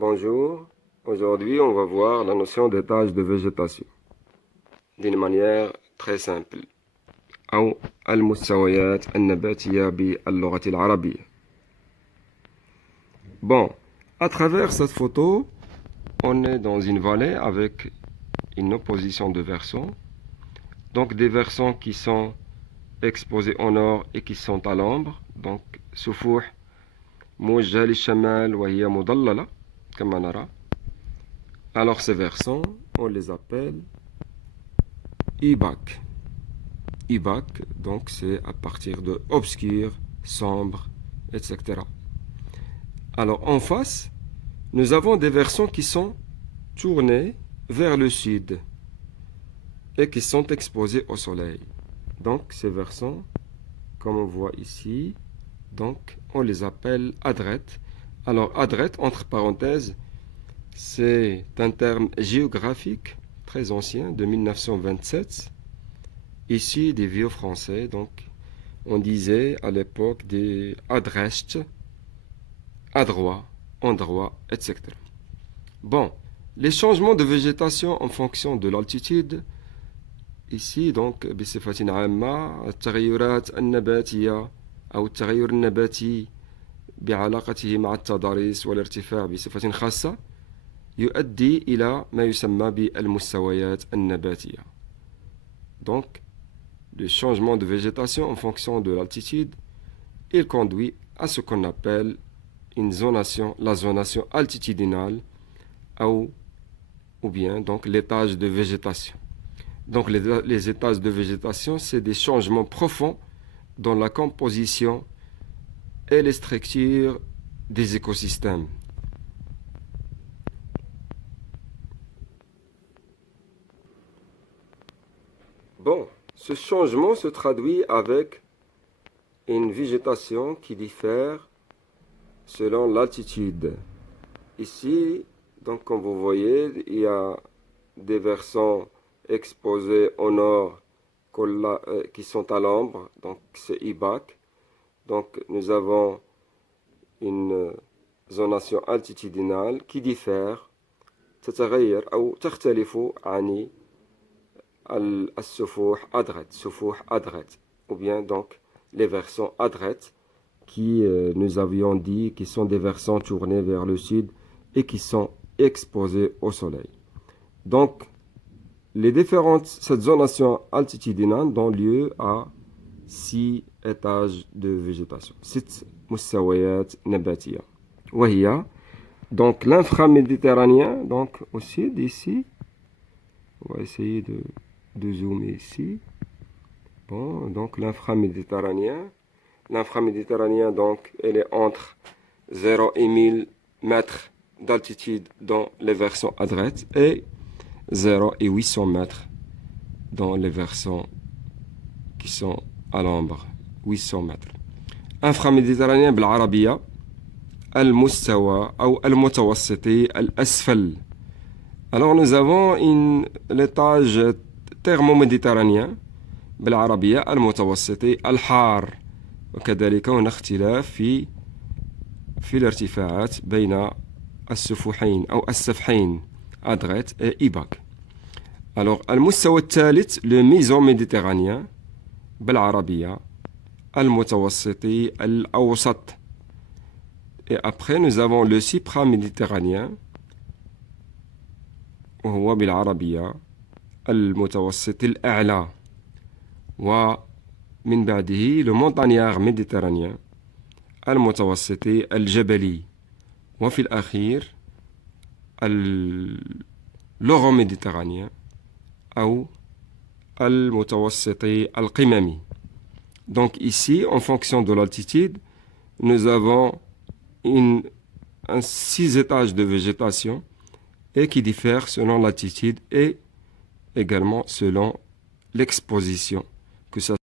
Bonjour, aujourd'hui on va voir la notion d'étage de végétation d'une manière très simple أو المستويات النباتية باللغة العربية. Bon, à travers cette photo, on est dans une vallée avec une opposition de versants. Donc des versants qui sont exposés au nord et qui sont à l'ombre. Donc سفوح موجهة للشمال وهي مضللة كما نرى. Alors ces versants, on les appelle IBAC. IBAC, donc c'est à partir de obscur, sombre, etc. Alors en face, nous avons des versants qui sont tournés vers le sud et qui sont exposés au soleil. Donc ces versants, comme on voit ici, donc on les appelle adrêtes. Alors adrête, entre parenthèses, c'est un terme géographique très ancien de 1927, ici des vieux français. Donc on disait à l'époque des adrestes, adroit, endroit, etc. Bon, les changements de végétation en fonction de l'altitude, ici donc بصفة عامة التغيرات النباتية أو التغير النباتي بعلاقته مع التضاريس والارتفاع بصفة خاصة يؤدي إلى ما يسمى بالمستويات النباتية. Donc, le changement de végétation en fonction de l'altitude, il conduit à ce qu'on appelle une zonation, la zonation altitudinale ou bien donc l'étage de végétation. Donc les étages de végétation, c'est des changements profonds dans la composition et les structures des écosystèmes. Bon, ce changement se traduit avec une végétation qui diffère selon l'altitude. Ici, donc comme vous voyez, il y a des versants exposés au nord qui sont à l'ombre, donc c'est IBAC. Donc nous avons une zonation altitudinale qui diffère تتغير أو تختلف عن السفوح أدرت سفوح أدرت ou bien donc les versants adrêtes qui nous avions dit qui sont des versants tournés vers le sud et qui sont exposés au soleil. Donc cette zonation altitudinale donne lieu à 6 étages de végétation, 6 مستويات نباتية وهي donc l'inframéditerranéen, donc au sud ici, on va essayer de zoomer ici. Bon, donc l'inframéditerranéen, donc elle est entre 0 et 1000 mètres d'altitude dans les versants adrêtes et 0 et 800 mètres dans les versants qui sont à l'ombre, 800 mètres. Inframéditerranéen بالعربية المستوى أو المتوسطي الأسفل. Alors nous avons l'étage thermoméditerranéen بالعربية المتوسطي الحار. وكذلك هناك اختلاف في الارتفاعات بين السفوحين أو السفحين أدغت إيباك. Alors المستوى الثالث le mésoméditerranéen بالعربية المتوسطي الأوسط. Et après nous avons le supraméditerranéen وهو بالعربية المتوسط الأعلى. ومن بعده le montagnard méditerranéen المتوسطي الجبلي. وفي الأخير l'oroméditerranéen أو المتوسطي القممي. Donc ici, en fonction de l'altitude, nous avons 6 étages de végétation et qui diffèrent selon l'altitude et également selon l'exposition, que ça